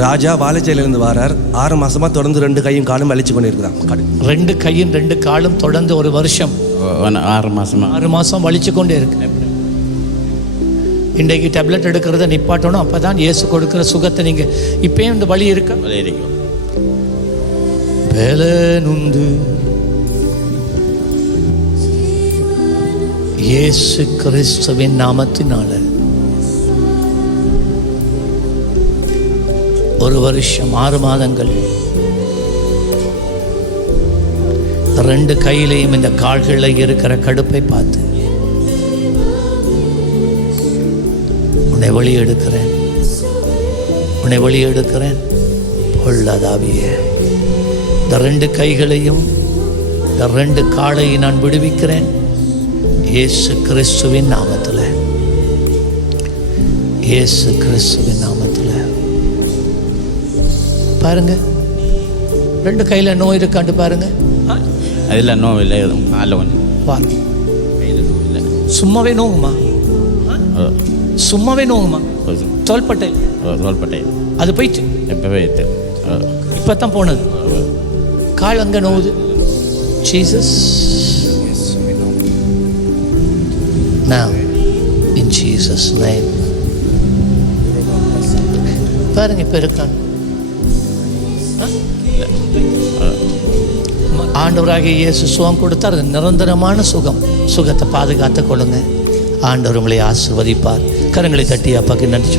ராஜா வாழைச்சேரியிலேருந்து வாரார். ஆறு மாசமா தொடர்ந்து ரெண்டு கையும் காலும் வலிச்சு கொண்டிருக்கிறான் ரெண்டு கையும் ரெண்டு காலும் தொடர்ந்து ஒரு வருஷம். ஆறு மாசமா? ஆறு மாதம் வலிச்சு கொண்டே இருக்கு. இன்றைக்கு டேப்லெட் எடுக்கிறத நிப்பாட்டணும். அப்போ தான் இயேசு கொடுக்குற சுகத்தை நீங்கள் இப்பயும் இந்த வலி இருக்கா? வலிக்கும் பலனுண்டு இயேசு கிறிஸ்துவின் நாமத்தினால. ஒரு வருஷம் ஆறு மாதங்கள். ரெண்டு கையிலையும் இந்த கால்களில் இருக்கிற கடுப்பை பார்த்து உன்னை வழி எடுக்கிறேன். உன்னை வழி எடுக்கிறேன். இந்த ரெண்டு கைகளையும் இந்த ரெண்டு காலையும் நான் விடுவிக்கிறேன். இயேசு கிறிஸ்துவின் நாமத்தில். இயேசு கிறிஸ்துவின் நாமத்தில். பாருங்க. ரெண்டு கையில் நோய் இருக்காண்டு பாருங்க. அதில் நோவில்லை எதுவும் காலில் கொஞ்சம். பாருங்க சும்மாவே நோவுமா சும்மாவே நோவுமா ஓ தோள்பட்டை. அது போயிட்டு. எப்போவே இப்போ தான் போனது. கால் அங்கே நோவுது. Jesus Now, in Jesus' name. பாருங்க இப்போ இருக்கான்? ஆண்டவராகிய இயேசு சுகம் கொடுத்தார். அது நிரந்தரமான சுகம். சுகத்தை பாதுகாத்து கொள்ளுங்க. ஆண்டவர் உங்களை ஆசிர்வதிப்பார். கரங்களை தட்டி அப்பாக்கு நன்றி